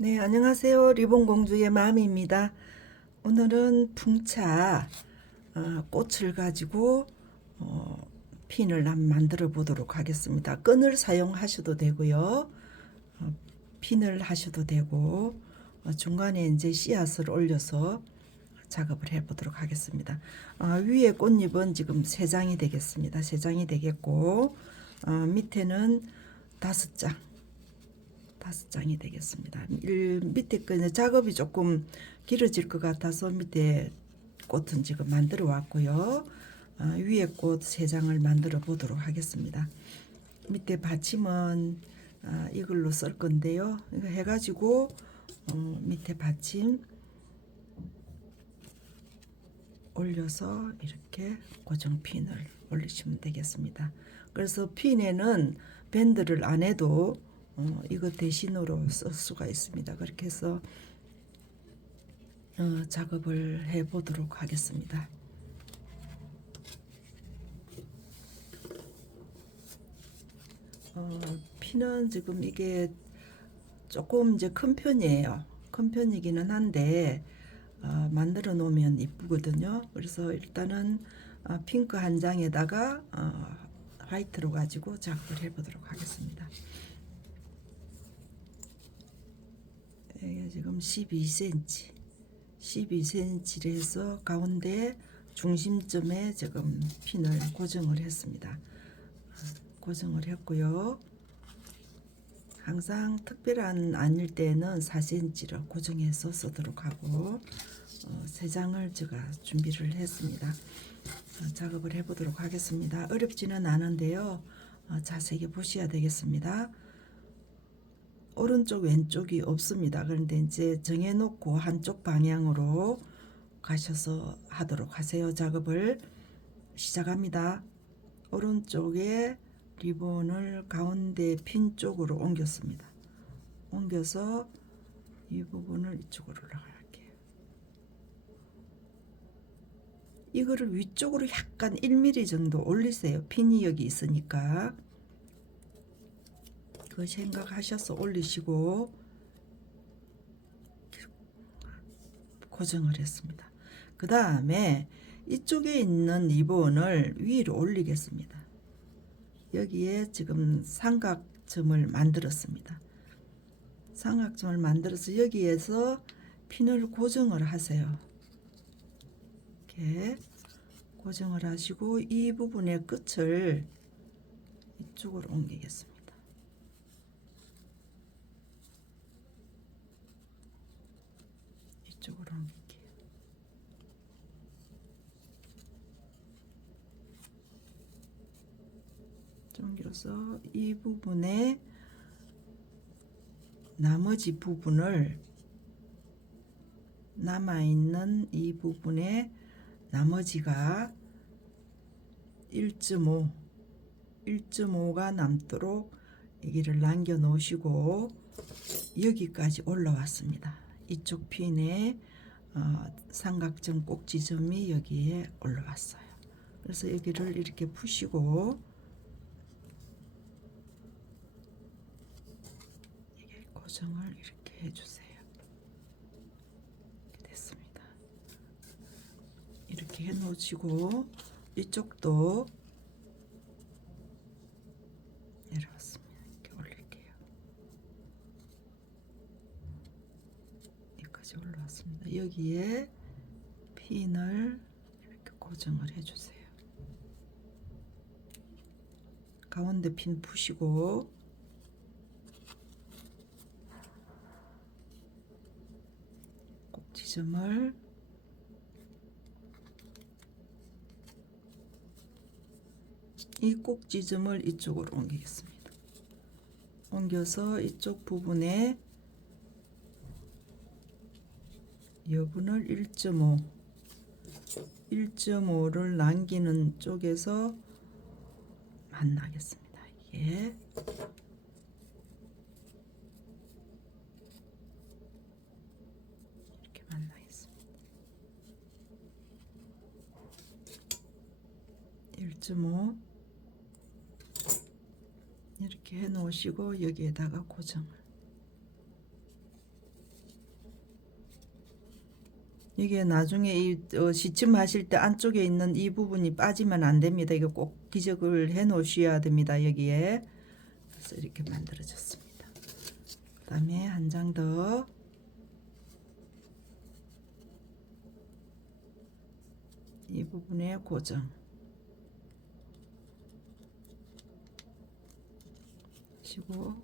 네, 안녕하세요. 리본공주의 마음입니다. 오늘은 풍차 어, 꽃을 가지고 어, 핀을 만들어 보도록 하겠습니다. 끈을 사용하셔도 되고요. 어, 핀을 하셔도 되고 어, 중간에 이제 씨앗을 올려서 작업을 해 보도록 하겠습니다. 어, 위에 꽃잎은 지금 세 장이 되겠습니다. 세 장이 되겠고 어, 밑에는 다섯 장 다섯 장이 되겠습니다. 일, 밑에 거 이제 작업이 조금 길어질 것 같아서 밑에 꽃은 지금 만들어 왔고요. 어, 위에 꽃 세 장을 만들어 보도록 하겠습니다. 밑에 받침은 아, 이걸로 쓸 건데요. 이거 해가지고 어, 밑에 받침 올려서 이렇게 고정 핀을 올리시면 되겠습니다. 그래서 핀에는 밴드를 안 해도 어, 이거 대신으로 쓸 수가 있습니다. 그렇게 해서 어, 작업을 해 보도록 하겠습니다. 어, 피는 지금 이게 조금 이제 큰 편이에요. 큰 편이기는 한데 어, 만들어 놓으면 이쁘거든요. 그래서 일단은 어, 핑크 한 장에다가 어, 화이트로 가지고 작업을 해보도록 하겠습니다. 지금 12cm, 12cm를 해서 가운데 중심점에 지금 핀을 고정을 했습니다. 어, 고정을 했고요. 항상 특별한 아닐 때는 4cm로 고정해서 쓰도록 하고 어, 세 장을 제가 준비를 했습니다. 어, 작업을 해보도록 하겠습니다. 어렵지는 않은데요. 어, 자세히 보셔야 되겠습니다. 오른쪽 왼쪽이 없습니다. 그런데 이제 정해놓고 한쪽 방향으로 가셔서 하도록 하세요. 작업을 시작합니다. 오른쪽에 리본을 가운데 핀 쪽으로 옮겼습니다. 옮겨서 이 부분을 이쪽으로 올라갈게요. 이거를 위쪽으로 약간 1mm 정도 올리세요. 핀이 여기 있으니까. 그 생각하셔서 올리시고 고정을 했습니다. 그 다음에 이쪽에 있는 리본을 위로 올리겠습니다. 여기에 지금 삼각점을 만들었습니다. 삼각점을 만들어서 여기에서 핀을 고정을 하세요. 이렇게 고정을 하시고 이 부분의 끝을 이쪽으로 옮기겠습니다. 이쪽으로 옮길게요. 옮겨서 이 부분에 나머지 부분을 남아있는 이 부분에 나머지가 1.5 1.5가 남도록 여기를 남겨 놓으시고 여기까지 올라왔습니다. 이쪽 핀에 어, 삼각점 꼭지점이 여기에 올라왔어요. 그래서 여기를 이렇게 푸시고 이게 고정을 이렇게 해주세요. 이렇게 됐습니다. 이렇게 해놓으시고 이쪽도 내려왔습니다. 이렇게 올릴게요. 여기까지 올라왔습니다. 여기에 핀을 이렇게 고정을 해주세요. 가운데 핀 푸시고 꼭 지점을 이 꼭지점을 이쪽으로 옮기겠습니다. 옮겨서 이쪽 부분에 여분을 1.5 1.5를 남기는 쪽에서 만나겠습니다. 이게 이렇게 만나겠습니다. 1.5 이렇게 해 놓으시고 여기에다가 고정을 이게 나중에 이 어, 시침 하실 때 안쪽에 있는 이 부분이 빠지면 안 됩니다. 이거 꼭 기적을 해 놓으셔야 됩니다. 여기에 그래서 이렇게 만들어졌습니다. 그 다음에 한 장 더. 이 부분에 고정. 시고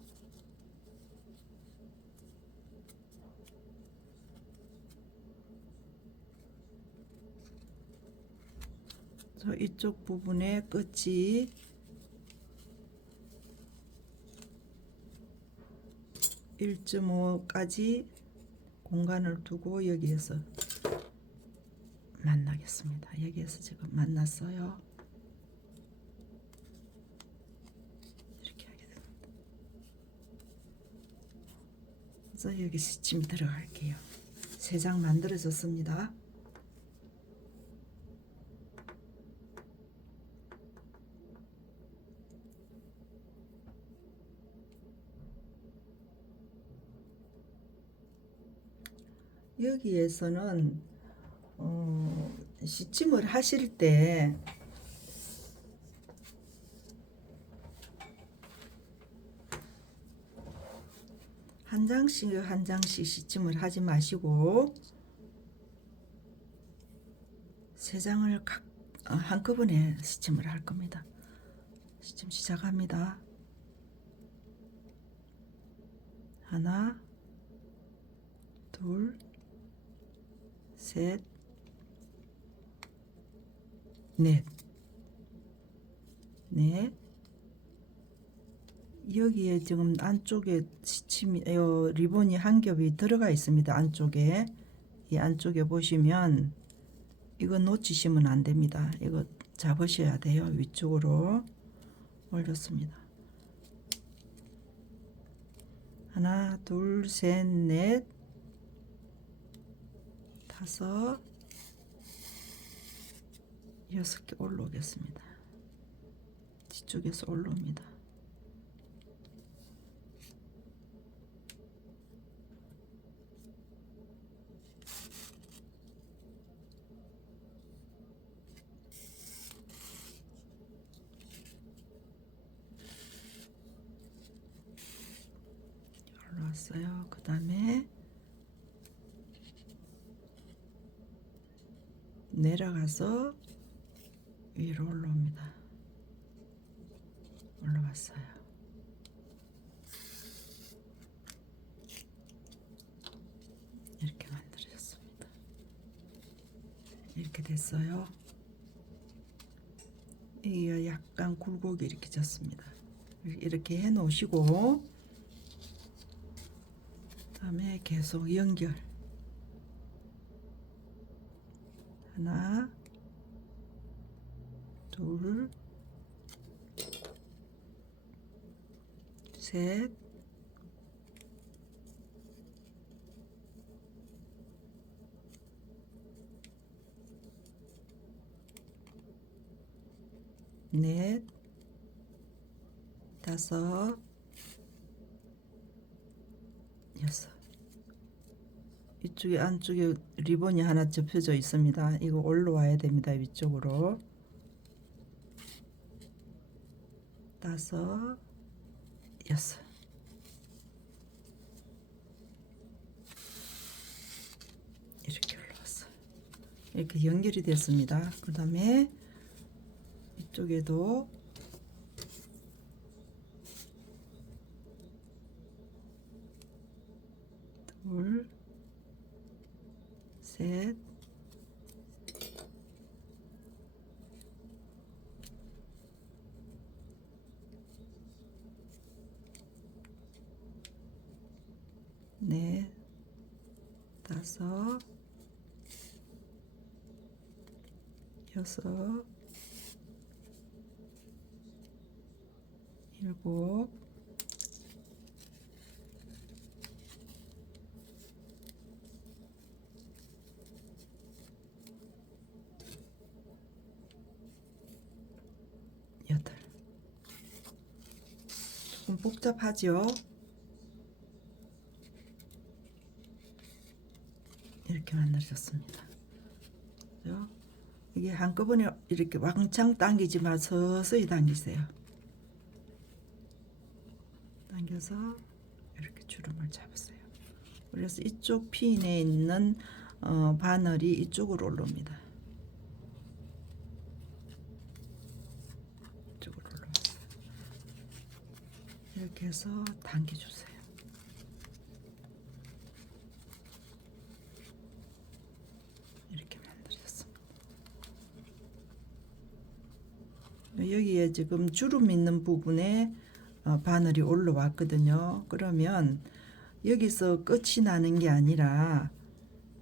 저 이쪽 부분에 끝이 일점오까지 공간을 두고 여기에서 만나겠습니다. 여기에서 지금 만났어요. 이렇게 하게 됩니다. 그래서 여기 시침이 들어갈게요. 세 장 만들어졌습니다. 여기에서는 어, 시침을 하실 때 한 장씩 한 장씩 시침을 하지 마시고 세 장을 각 어, 한꺼번에 시침을 할 겁니다. 시침 시작합니다. 하나, 둘, 셋, 넷, 넷. 여기에 지금 안쪽에 시침이 어, 리본이 한 겹이 들어가 있습니다. 안쪽에 이 안쪽에 보시면 이거 놓치시면 안 됩니다. 이거 잡으셔야 돼요. 위쪽으로 올렸습니다. 하나, 둘, 셋, 넷, 다섯, 여섯 개 올라오겠습니다. 뒤쪽에서 올라옵니다. 올라왔어요. 그 다음에 내려가서 위로 올라옵니다. 올라왔어요. 이렇게 만들어졌습니다. 이렇게 됐어요. 이게 약간 굴곡이 이렇게 졌습니다. 이렇게 해 놓으시고 다음에 계속 연결 하나 둘 셋, 넷, 다섯. 이 쪽에 안쪽에 리본이 하나 접혀져 있습니다. 이거 올라와야 됩니다. 위쪽으로. 다섯, 여섯. 이렇게 올라왔어요. 이렇게 연결이 됐습니다. 그 다음에 이쪽에도 둘, 셋, 넷, 다섯, 여섯, 일곱, 여덟. 조금 복잡하죠? 이렇게 만들어졌습니다. 그죠? 이게 한꺼번에 이렇게 왕창 당기지 마 서서히 당기세요. 당겨서 이렇게 주름을 잡으세요. 그래서 이쪽 핀에 있는 어, 바늘이 이쪽으로 올라옵니다. 이쪽으로 올라왔어요. 이렇게 해서 당겨주세요. 이렇게 만들었습니다. 여기에 지금 주름 있는 부분에 어, 바늘이 올라왔거든요. 그러면 여기서 끝이 나는 게 아니라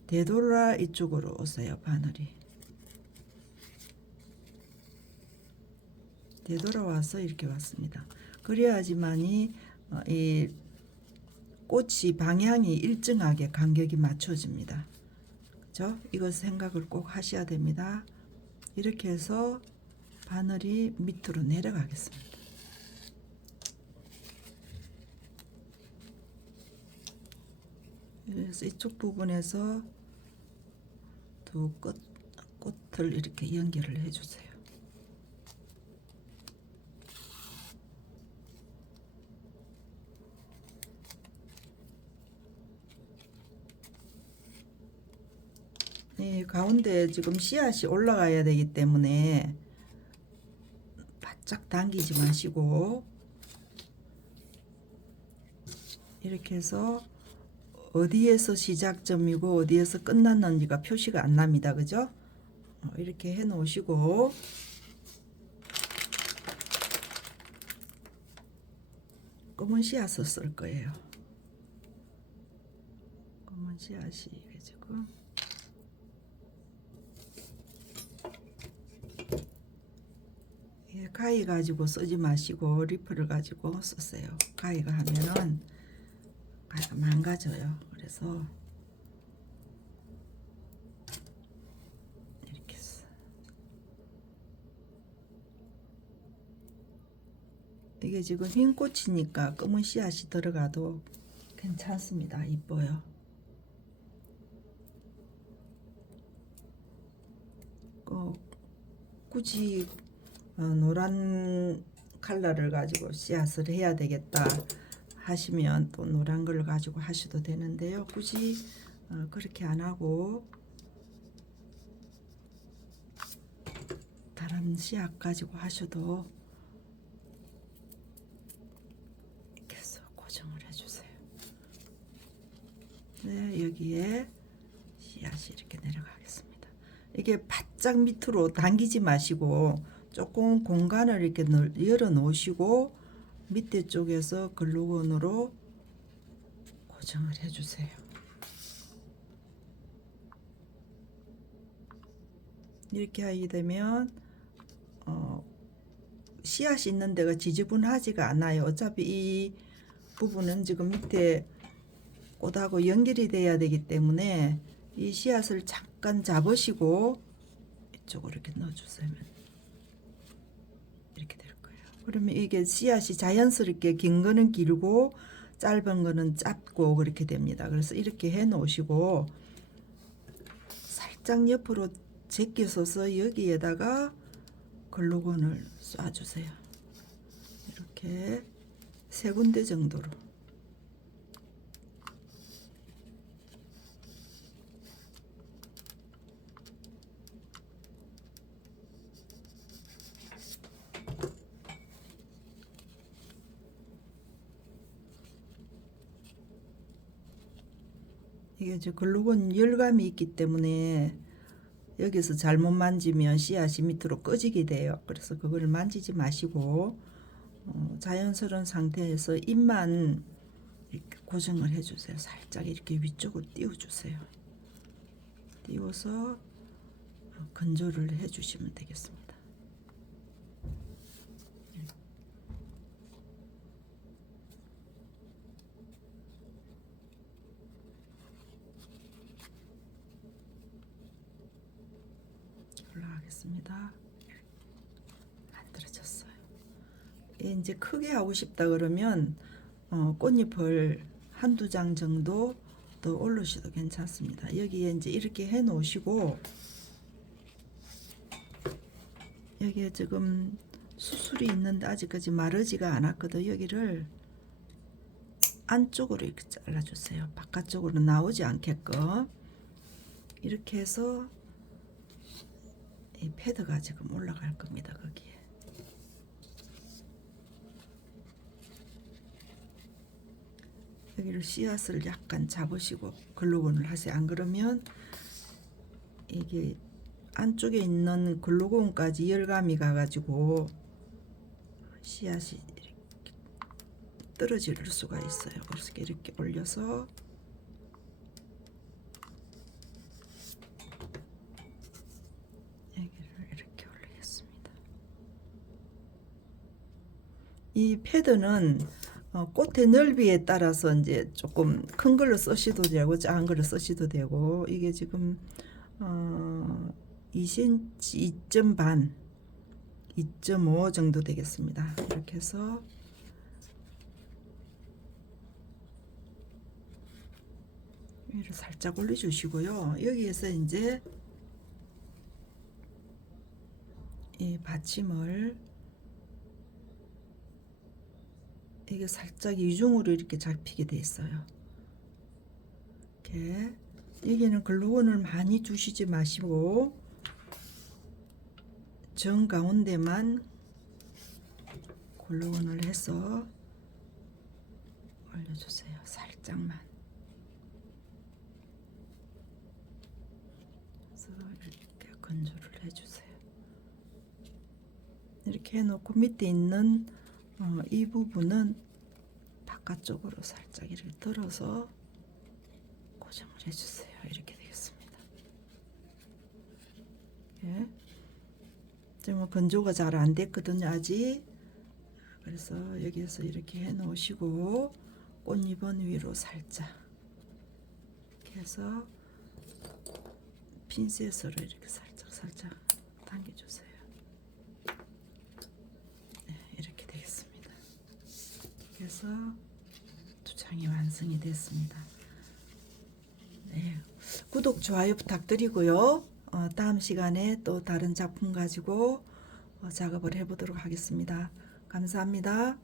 되돌아 이쪽으로 오세요. 바늘이 되돌아와서 이렇게 왔습니다. 그래야지만이 어, 이 꽃이 방향이 일정하게 간격이 맞춰집니다. 그죠? 이것 생각을 꼭 하셔야 됩니다. 이렇게 해서 바늘이 밑으로 내려가겠습니다. 그래서 이쪽 부분에서 두 꽃, 꽃을 이렇게 연결을 해주세요. 이 가운데 지금 씨앗이 올라가야 되기 때문에 바짝 당기지 마시고 이렇게 해서 어디에서 시작점이고 어디에서 끝났는지가 표시가 안 납니다. 그죠? 어, 이렇게 해 놓으시고 검은 씨앗을 쓸 거예요. 검은 씨앗이 지금 예, 가위 가지고 쓰지 마시고 리프를 가지고 쓰세요. 가위가 하면은 가위가 망가져요. 그래서 이렇게 써. 이게 지금 흰 꽃이니까 검은 씨앗이 들어가도 괜찮습니다. 이뻐요. 꼭 굳이 어, 노란 칼라를 가지고 씨앗을 해야 되겠다 하시면 또 노란 걸 가지고 하셔도 되는데요. 굳이 어, 그렇게 안 하고 다른 씨앗 가지고 하셔도 해서 고정을 해주세요. 네, 여기에 씨앗이 이렇게 내려가겠습니다. 이게 바짝 밑으로 당기지 마시고 조금 공간을 이렇게 널- 열어 놓으시고 밑에 쪽에서 글루건으로 고정을 해주세요. 이렇게 하게 되면 어, 씨앗이 있는 데가 지지분하지가 않아요. 어차피 이 부분은 지금 밑에 꽃하고 연결이 돼야 되기 때문에 이 씨앗을 잠깐 잡으시고 이쪽으로 이렇게 넣어주세요. 그러면 이게 씨앗이 자연스럽게 긴 거는 길고 짧은 거는 짧고 그렇게 됩니다. 그래서 이렇게 해 놓으시고 살짝 옆으로 제껴서서 여기에다가 글루건을 쏴주세요. 이렇게 세 군데 정도로. 이게 이제 글루건 열감이 있기 때문에 여기서 잘못 만지면 씨앗이 밑으로 꺼지게 돼요. 그래서 그걸 만지지 마시고 어, 자연스러운 상태에서 입만 이렇게 고정을 해주세요. 살짝 이렇게 위쪽으로 띄워주세요. 띄워서 어, 건조를 해주시면 되겠습니다. 올라가겠습니다. 만들어졌어요. 예, 이제 크게 하고 싶다 그러면 어, 꽃잎을 한두 장 정도 더 올리셔도 괜찮습니다. 여기에 이제 이렇게 해 놓으시고 여기에 지금 수술이 있는데 아직까지 마르지가 않았거든. 여기를 안쪽으로 이렇게 잘라주세요. 바깥쪽으로 나오지 않게끔 이렇게 해서 이 패드가 지금 올라갈 겁니다. 거기에. 여기를 씨앗을 약간 잡으시고 글루건을 하세요. 안 그러면 이게 안쪽에 있는 글루건까지 열감이 가가지고 씨앗이 떨어질 수가 있어요. 그래서 이렇게 올려서 여기를 이렇게 올리겠습니다. 이 패드는 어, 꽃의 넓이에 따라서 이제 조금 큰 걸로 쓰셔도 되고 작은 걸로 쓰셔도 되고 이게 지금 어, 2cm 2점 반 2.5 정도 되겠습니다. 이렇게 해서 위로 살짝 올려주시고요. 여기에서 이제 이 받침을 이게 살짝 이중으로 이렇게 잡히게 돼 있어요. 이렇게 여기는 글루건을 많이 주시지 마시고 정 가운데만 글루건을 해서 올려주세요. 살짝만. 그래서 이렇게 건조를 해주세요. 이렇게 해놓고 밑에 있는 어, 이 부분은 바깥쪽으로 살짝 이렇게 들어서 고정을 해주세요. 이렇게 되겠습니다. 예. 지금 뭐 건조가 잘 안 됐거든요, 아직. 그래서 여기에서 이렇게 해 놓으시고 꽃잎은 위로 살짝 해서 핀셋으로 이렇게 살짝 살짝 당겨주세요. 네, 이렇게 되겠습니다. 그래서 두 장이 완성이 됐습니다. 네, 구독 좋아요 부탁드리고요. 어, 다음 시간에 또 다른 작품 가지고 어, 작업을 해보도록 하겠습니다. 감사합니다.